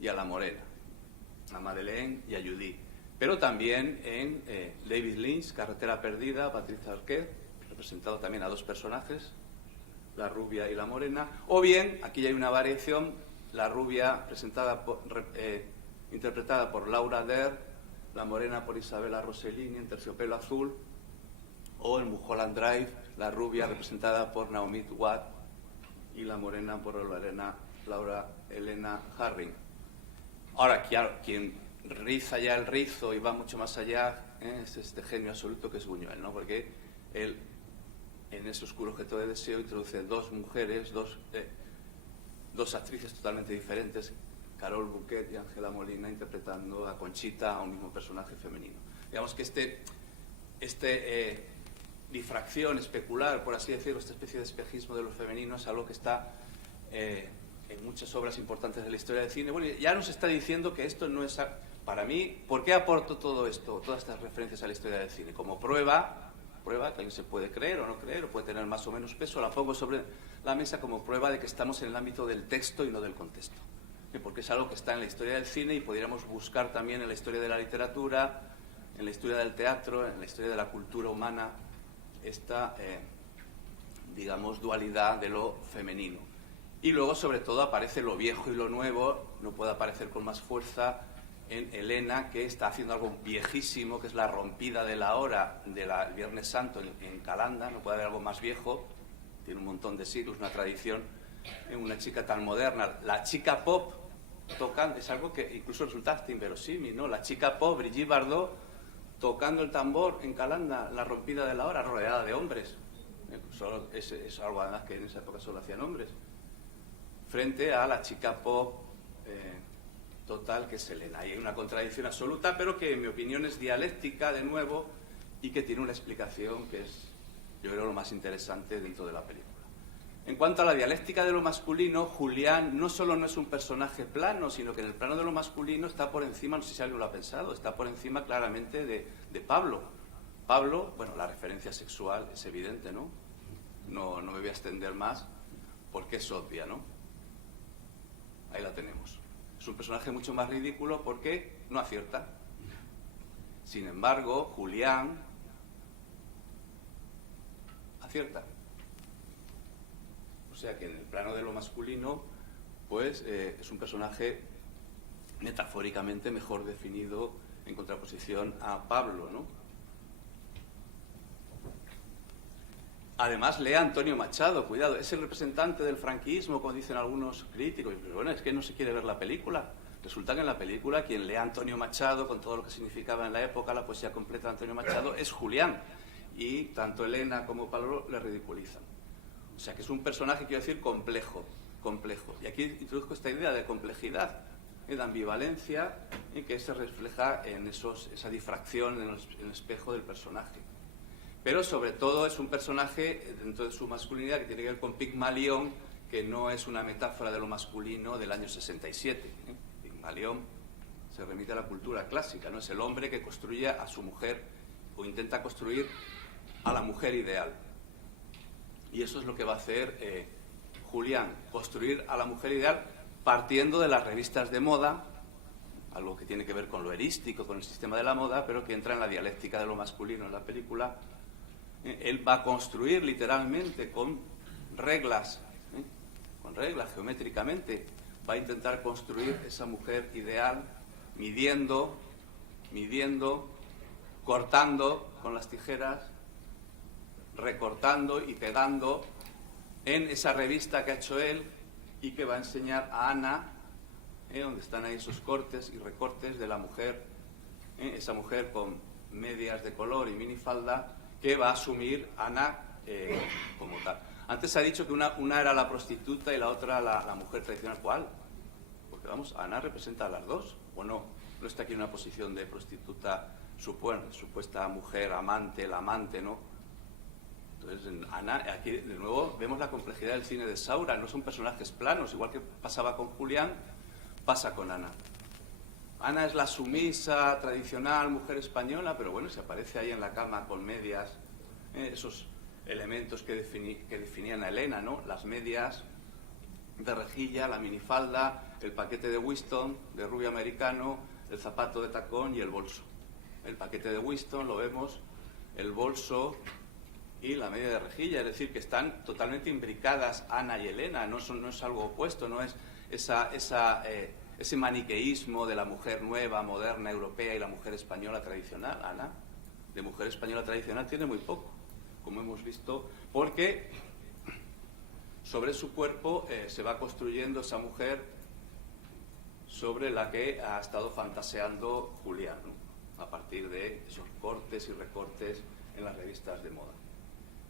y a la morena, a Madeleine y a Judy. Pero también en David Lynch, Carretera Perdida, Patricia Arquette, representado también a dos personajes, la rubia y la morena. O bien, aquí hay una variación, la rubia interpretada por Laura Dern, la morena por Isabella Rossellini en Terciopelo Azul, o en Mulholland Drive, la rubia representada por Naomi Watts y la morena por Laura Elena Harring. Ahora, quien riza ya el rizo y va mucho más allá es este genio absoluto que es Buñuel, ¿no? Porque él, en ese oscuro objeto de deseo, introduce dos mujeres, dos actrices totalmente diferentes, Carol Bouquet y Ángela Molina, interpretando a Conchita, a un mismo personaje femenino. Digamos que difracción especular, por así decirlo, esta especie de espejismo de lo femenino es algo que está en muchas obras importantes de la historia del cine. Bueno, ya nos está diciendo que esto no es... Para mí, ¿por qué aporto todo esto, todas estas referencias a la historia del cine? Como prueba que alguien se puede creer o no creer, o puede tener más o menos peso, la pongo sobre la mesa como prueba de que estamos en el ámbito del texto y no del contexto. Porque es algo que está en la historia del cine y podríamos buscar también en la historia de la literatura, en la historia del teatro, en la historia de la cultura humana, esta, digamos, dualidad de lo femenino. Y luego, sobre todo, aparece lo viejo y lo nuevo. No puede aparecer con más fuerza en Elena, que está haciendo algo viejísimo, que es la rompida de la hora del Viernes Santo en Calanda. No puede haber algo más viejo, tiene un montón de siglos, una tradición, en una chica tan moderna. La chica pop tocando, es algo que incluso resulta hasta inverosímil, ¿no? La chica pop, Brigitte Bardot, tocando el tambor en Calanda, la rompida de la hora, rodeada de hombres. Es algo además que en esa época solo hacían hombres. Frente a la chica pop total, que es Elena. Hay una contradicción absoluta, pero que en mi opinión es dialéctica de nuevo y que tiene una explicación que es, yo creo, lo más interesante dentro de la película. En cuanto a la dialéctica de lo masculino, Julián no solo no es un personaje plano, sino que en el plano de lo masculino está por encima, no sé si alguien lo ha pensado, está por encima claramente de Pablo. Pablo, bueno, la referencia sexual es evidente, ¿no? No me voy a extender más porque es obvia, ¿no? Ahí la tenemos. Es un personaje mucho más ridículo porque no acierta. Sin embargo, Julián acierta. O sea que en el plano de lo masculino, pues es un personaje metafóricamente mejor definido en contraposición a Pablo, ¿no? Además, lee a Antonio Machado, cuidado, es el representante del franquismo, como dicen algunos críticos. Pero bueno, es que no se quiere ver la película. Resulta que en la película quien lee a Antonio Machado, con todo lo que significaba en la época la poesía completa de Antonio Machado, es Julián. Y tanto Elena como Pablo le ridiculizan. O sea que es un personaje, quiero decir, complejo. Y aquí introduzco esta idea de complejidad, de ambivalencia, y que se refleja en esa difracción en el espejo del personaje. Pero sobre todo es un personaje dentro de su masculinidad que tiene que ver con Pigmalión, que no es una metáfora de lo masculino del año 67. Pigmalión se remite a la cultura clásica, ¿no? Es el hombre que construye a su mujer o intenta construir a la mujer ideal. Y eso es lo que va a hacer Julián, construir a la mujer ideal partiendo de las revistas de moda, algo que tiene que ver con lo erístico, con el sistema de la moda, pero que entra en la dialéctica de lo masculino en la película. Él va a construir literalmente con reglas geométricamente, va a intentar construir esa mujer ideal, midiendo, cortando con las tijeras, recortando y pegando en esa revista que ha hecho él y que va a enseñar a Ana, donde están ahí esos cortes y recortes de la mujer, esa mujer con medias de color y minifalda, que va a asumir Ana como tal. Antes se ha dicho que una era la prostituta y la otra la mujer tradicional. ¿Cuál? Porque vamos, Ana representa a las dos, ¿o no? No está aquí en una posición de prostituta supuesta mujer, amante, la amante, ¿no? Entonces, en Ana, aquí de nuevo vemos la complejidad del cine de Saura. No son personajes planos, igual que pasaba con Julián, pasa con Ana. Ana es la sumisa, tradicional, mujer española, pero bueno, se aparece ahí en la cama con medias, esos elementos que definían a Elena, ¿no? Las medias de rejilla, la minifalda, el paquete de Winston, de rubio americano, el zapato de tacón y el bolso. El paquete de Winston, lo vemos, el bolso y la media de rejilla, es decir, que están totalmente imbricadas Ana y Elena, no es algo opuesto, no es ese maniqueísmo de la mujer nueva, moderna, europea y la mujer española tradicional. Ana, de mujer española tradicional, tiene muy poco, como hemos visto, porque sobre su cuerpo se va construyendo esa mujer sobre la que ha estado fantaseando Julián, ¿no? A partir de esos cortes y recortes en las revistas de moda.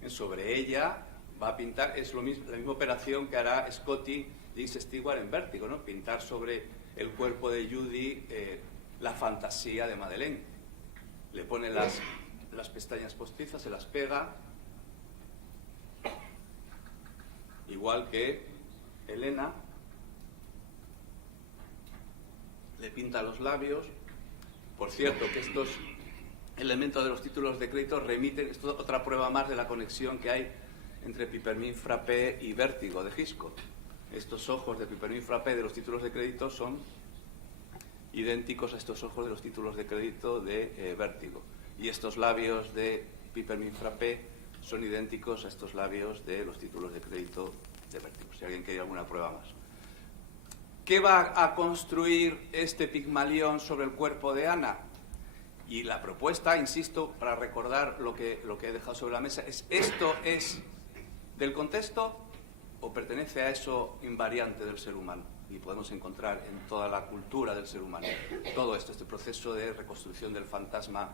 Sobre ella va a pintar, es la misma operación que hará Scotty James Stewart en Vértigo, ¿no? Pintar sobre el cuerpo de Judy la fantasía de Madeleine. Le pone las pestañas postizas, se las pega, igual que Elena, le pinta los labios. Por cierto, que estos elementos de los títulos de crédito remiten, esto es otra prueba más de la conexión que hay entre Pipermin Frappé y Vértigo de Hitchcock. Estos ojos de Pipermin Frappé de los títulos de crédito son idénticos a estos ojos de los títulos de crédito de Vértigo. Y estos labios de Pipermin Frappé son idénticos a estos labios de los títulos de crédito de Vértigo. Si alguien quiere alguna prueba más. ¿Qué va a construir este Pigmalión sobre el cuerpo de Ana? Y la propuesta, insisto, para recordar lo que he dejado sobre la mesa, es: ¿esto es del contexto o pertenece a eso invariante del ser humano? Y podemos encontrar en toda la cultura del ser humano todo esto, este proceso de reconstrucción del fantasma,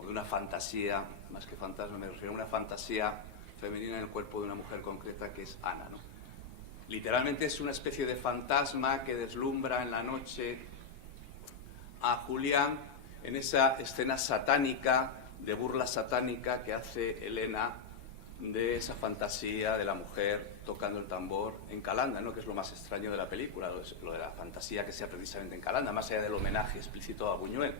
o de una fantasía, más que fantasma, me refiero a una fantasía femenina en el cuerpo de una mujer concreta que es Ana, ¿no? Literalmente es una especie de fantasma que deslumbra en la noche a Julián en esa escena satánica, de burla satánica que hace Elena de esa fantasía de la mujer tocando el tambor en Calanda, ¿no? Que es lo más extraño de la película, lo de la fantasía que sea precisamente en Calanda, más allá del homenaje explícito a Buñuel,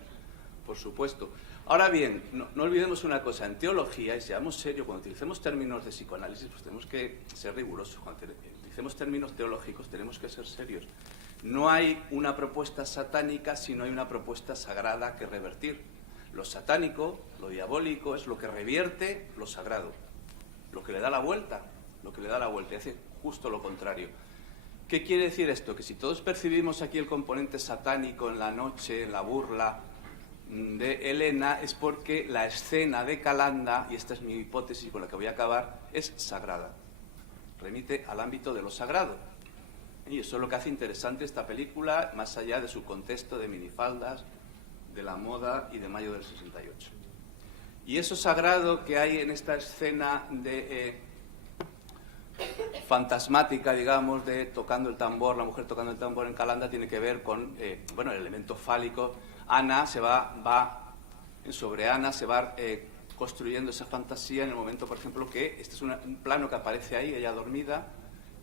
Por supuesto. Ahora bien, no olvidemos una cosa. En teología, y seamos serios, cuando utilicemos términos de psicoanálisis, pues tenemos que ser rigurosos. Cuando utilicemos términos teológicos, tenemos que ser serios. No hay una propuesta satánica si no hay una propuesta sagrada que revertir. Lo satánico, lo diabólico, es lo que revierte lo sagrado. Lo que le da la vuelta, y hace justo lo contrario. ¿Qué quiere decir esto? Que si todos percibimos aquí el componente satánico en la noche, en la burla de Helena, es porque la escena de Calanda, y esta es mi hipótesis con la que voy a acabar, es sagrada. Remite al ámbito de lo sagrado. Y eso es lo que hace interesante esta película, más allá de su contexto de minifaldas, de la moda y de mayo del 68. Y eso sagrado que hay en esta escena de fantasmática, digamos, de tocando el tambor, la mujer tocando el tambor en Calanda, tiene que ver con, el elemento fálico. Ana sobre Ana se va construyendo esa fantasía en el momento, por ejemplo, que este es un plano que aparece ahí, ella dormida,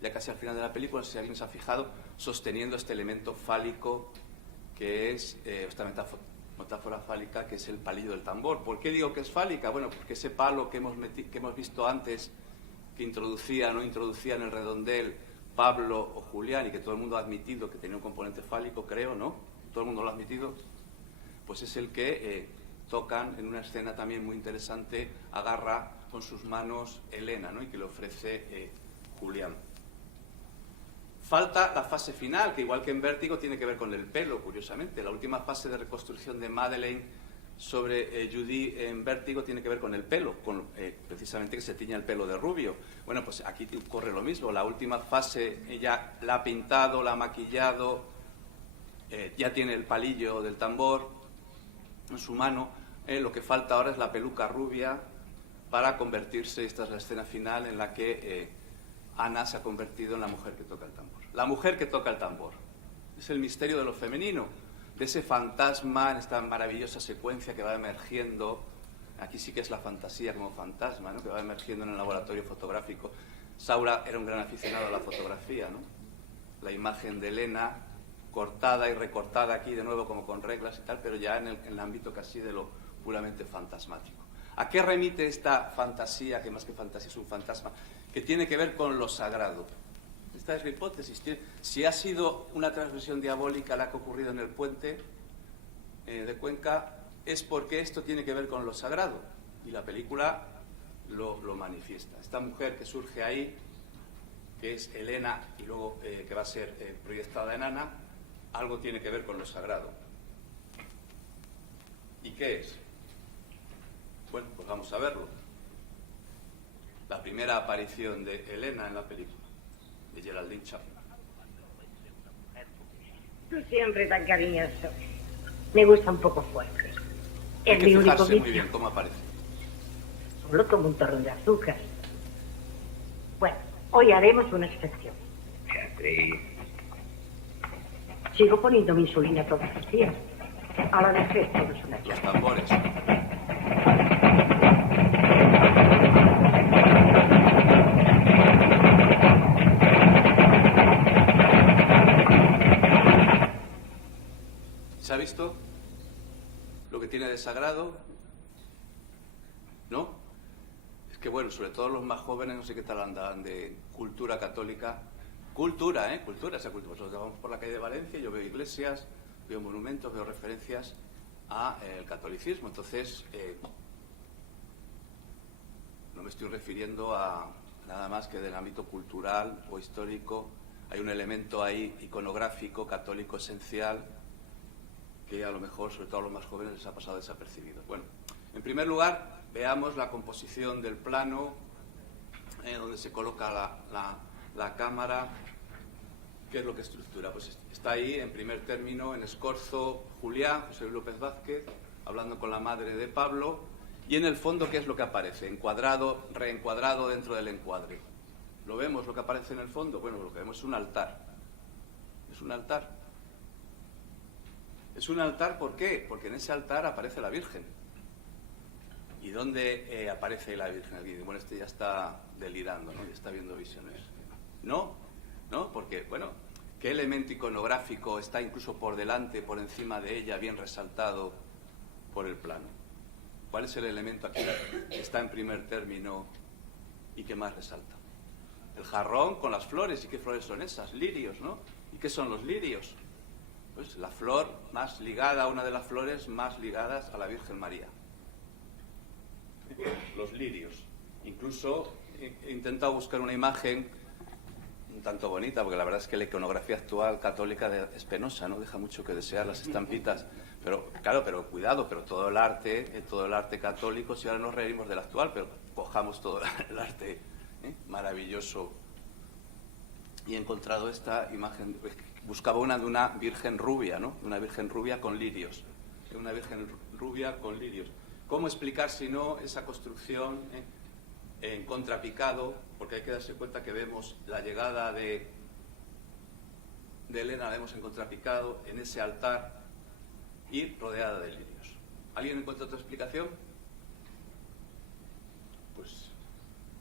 ya casi al final de la película, no sé si alguien se ha fijado, sosteniendo este elemento fálico que es esta metáfora fálica, que es el palillo del tambor. ¿Por qué digo que es fálica? Bueno, porque ese palo que hemos visto antes, que introducía en el redondel Pablo o Julián, y que todo el mundo ha admitido que tenía un componente fálico, creo, ¿no? Todo el mundo lo ha admitido. Pues es el que tocan en una escena también muy interesante, agarra con sus manos Helena, ¿no? Y que le ofrece Julián. Falta la fase final, que igual que en Vértigo tiene que ver con el pelo, curiosamente. La última fase de reconstrucción de Madeleine sobre Judy en Vértigo tiene que ver con el pelo, precisamente que se tiña el pelo de rubio. Bueno, pues aquí ocurre lo mismo. La última fase ella la ha pintado, la ha maquillado, ya tiene el palillo del tambor en su mano. Lo que falta ahora es la peluca rubia para convertirse, esta es la escena final en la que Ana se ha convertido en la mujer que toca el tambor. La mujer que toca el tambor. Es el misterio de lo femenino, de ese fantasma en esta maravillosa secuencia que va emergiendo. Aquí sí que es la fantasía como fantasma, ¿no? Que va emergiendo en el laboratorio fotográfico. Saura era un gran aficionado a la fotografía, ¿no? La imagen de Helena cortada y recortada aquí de nuevo como con reglas y tal, pero ya en el ámbito casi de lo puramente fantasmático. ¿A qué remite esta fantasía, que más que fantasía es un fantasma, que tiene que ver con lo sagrado? Esta es la hipótesis. Si ha sido una transgresión diabólica la que ha ocurrido en el puente de Cuenca, es porque esto tiene que ver con lo sagrado. Y la película lo manifiesta. Esta mujer que surge ahí, que es Helena y luego que va a ser proyectada en Ana, algo tiene que ver con lo sagrado. ¿Y qué es? Bueno, pues vamos a verlo. La primera aparición de Helena en la película, de Geraldine Chaplin. Tú siempre tan cariñoso. Me gusta un poco fuerte. Hay que fijarse muy bien cómo aparece. Solo como un torrón de azúcar. Bueno, hoy haremos una excepción. Beatriz. Sigo poniendo mi insulina todos los días. A la vez todo es una Los llave. tambores. ¿Se ha visto lo que tiene de sagrado? ¿No? Es que bueno, sobre todo los más jóvenes, no sé qué tal andan de cultura católica. Cultura, esa cultura. Nosotros vamos por la calle de Valencia, yo veo iglesias, veo monumentos, veo referencias al catolicismo. Entonces, no me estoy refiriendo a nada más que del ámbito cultural o histórico. Hay un elemento ahí iconográfico, católico esencial, que a lo mejor, sobre todo a los más jóvenes, les ha pasado desapercibido. Bueno, en primer lugar, veamos la composición del plano, donde se coloca la cámara. ¿Qué es lo que estructura? Pues está ahí, en primer término, en escorzo, Julián, José Luis López Vázquez, hablando con la madre de Pablo, y en el fondo, ¿qué es lo que aparece? Encuadrado, reencuadrado dentro del encuadre. ¿Lo vemos lo que aparece en el fondo? Bueno, lo que vemos es un altar. Es un altar. Es un altar, ¿por qué? Porque en ese altar aparece la Virgen. ¿Y dónde aparece la Virgen aquí? Bueno, este ya está delirando, ¿no? Ya está viendo visiones. ¿No? Porque, bueno, ¿qué elemento iconográfico está incluso por delante, por encima de ella, bien resaltado por el plano. ¿Cuál es el elemento aquí que está en primer término y que más resalta? El jarrón con las flores. ¿Y qué flores son esas? Lirios, ¿no? ¿Y qué son los lirios? Pues la flor más ligada, una de las flores más ligadas a la Virgen María. Los lirios. Incluso he intentado buscar una imagen un tanto bonita, porque la verdad es que la iconografía actual católica es penosa, ¿no? Deja mucho que desear las estampitas. Pero, claro, pero cuidado, pero todo el arte católico, si ahora nos reímos del actual, pero cojamos todo el arte maravilloso. Y he encontrado esta imagen, buscaba una de una virgen rubia, ¿no? Una virgen rubia con lirios. Una virgen rubia con lirios. ¿Cómo explicar, si no, esa construcción en contrapicado? Porque hay que darse cuenta que vemos la llegada de Elena, la vemos en contrapicado, en ese altar y rodeada de lirios. ¿Alguien encuentra otra explicación? Pues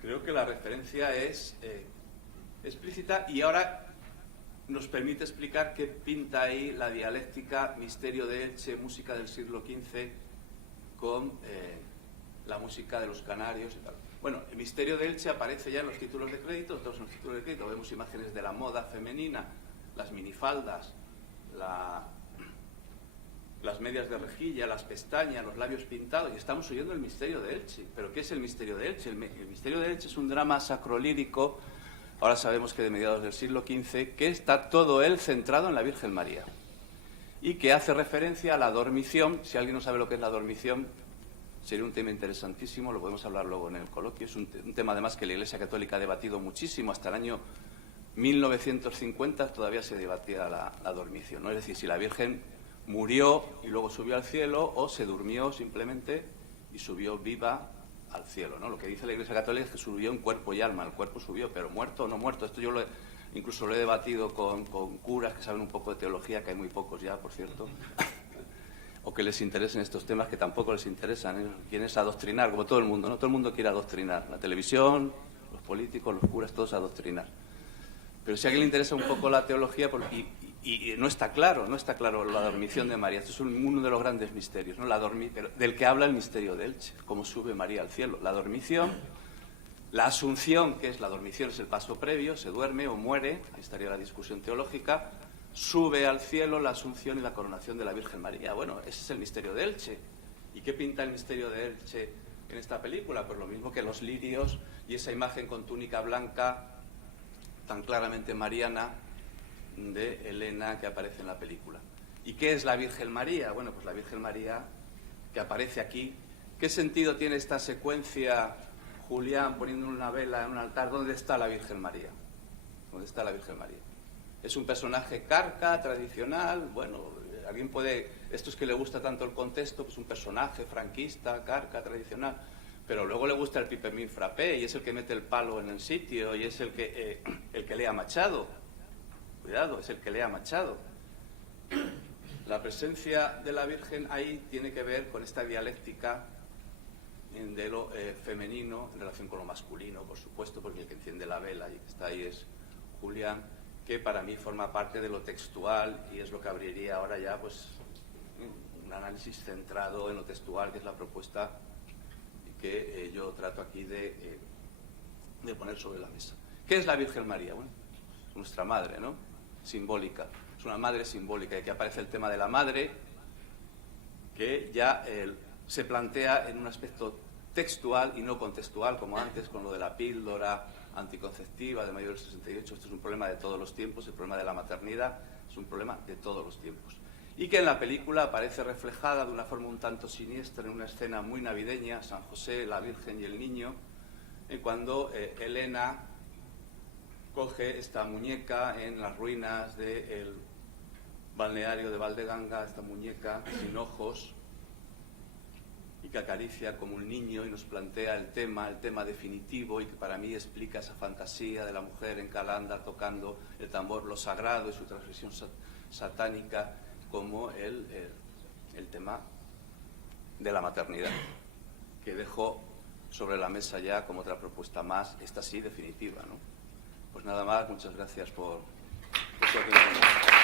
creo que la referencia es explícita, y ahora nos permite explicar qué pinta ahí la dialéctica Misterio de Elche, música del siglo XV, con la música de los canarios y tal. Bueno, el Misterio de Elche aparece ya en los títulos de crédito. Todos en los títulos de crédito vemos imágenes de la moda femenina, las minifaldas, las medias de rejilla, las pestañas, los labios pintados, y estamos oyendo el Misterio de Elche. ¿Pero qué es el Misterio de Elche? El Misterio de Elche es un drama sacrolírico, ahora sabemos que de mediados del siglo XV, que está todo él centrado en la Virgen María y que hace referencia a la dormición. Si alguien no sabe lo que es la dormición, sería un tema interesantísimo, lo podemos hablar luego en el coloquio. Es un tema además que la Iglesia Católica ha debatido muchísimo. Hasta el año 1950 todavía se debatía la dormición, ¿no? Es decir, si la Virgen murió y luego subió al cielo, o se durmió simplemente y subió viva al cielo, ¿no? Lo que dice la Iglesia Católica es que subió en cuerpo y alma. El cuerpo subió, pero muerto o no muerto. Esto yo incluso lo he debatido con curas que saben un poco de teología, que hay muy pocos ya, por cierto, o que les interesen estos temas, que tampoco les interesan, ¿eh? Quieren adoctrinar, como todo el mundo, ¿no? Todo el mundo quiere adoctrinar. La televisión, los políticos, los curas, todos adoctrinar. Pero si a alguien le interesa un poco la teología, y no está claro la dormición de María. Esto es uno de los grandes misterios, ¿no? Del que habla el Misterio de Elche, cómo sube María al cielo. La dormición, la asunción, que es la dormición, es el paso previo, se duerme o muere, ahí estaría la discusión teológica. Sube al cielo, la asunción y la coronación de la Virgen María. Bueno, ese es el Misterio de Elche. ¿Y qué pinta el Misterio de Elche en esta película? Pues lo mismo que los lirios y esa imagen con túnica blanca tan claramente mariana de Elena que aparece en la película. ¿Y qué es la Virgen María? Bueno, pues la Virgen María que aparece aquí. ¿Qué sentido tiene esta secuencia, Julián poniendo una vela en un altar? ¿Dónde está la Virgen María? ¿Dónde está la Virgen María? Es un personaje carca, tradicional. Bueno, alguien puede, esto es que le gusta tanto el contexto, pues un personaje franquista, carca, tradicional, pero luego le gusta el pipemín frappé y es el que mete el palo en el sitio y es el que lee a Machado. Cuidado, es el que lee a Machado. La presencia de la Virgen ahí tiene que ver con esta dialéctica de lo femenino en relación con lo masculino, por supuesto, porque el que enciende la vela y que está ahí es Julián, que para mí forma parte de lo textual y es lo que abriría ahora ya pues un análisis centrado en lo textual, que es la propuesta que yo trato aquí de poner sobre la mesa. ¿Qué es la Virgen María? Bueno, es nuestra madre, ¿no? Simbólica. Es una madre simbólica, y aquí aparece el tema de la madre, que ya se plantea en un aspecto textual y no contextual, como antes con lo de la píldora anticonceptiva de mayo del 68. Esto es un problema de todos los tiempos. El problema de la maternidad es un problema de todos los tiempos. Y que en la película aparece reflejada de una forma un tanto siniestra en una escena muy navideña, San José, la Virgen y el Niño, cuando Elena coge esta muñeca en las ruinas del balneario de Valdeganga, esta muñeca sin ojos, y que acaricia como un niño y nos plantea el tema definitivo, y que para mí explica esa fantasía de la mujer en Calanda tocando el tambor, lo sagrado y su transgresión satánica, como el tema de la maternidad, que dejo sobre la mesa ya como otra propuesta más, esta sí definitiva, ¿no? Pues nada más, muchas gracias por su atención.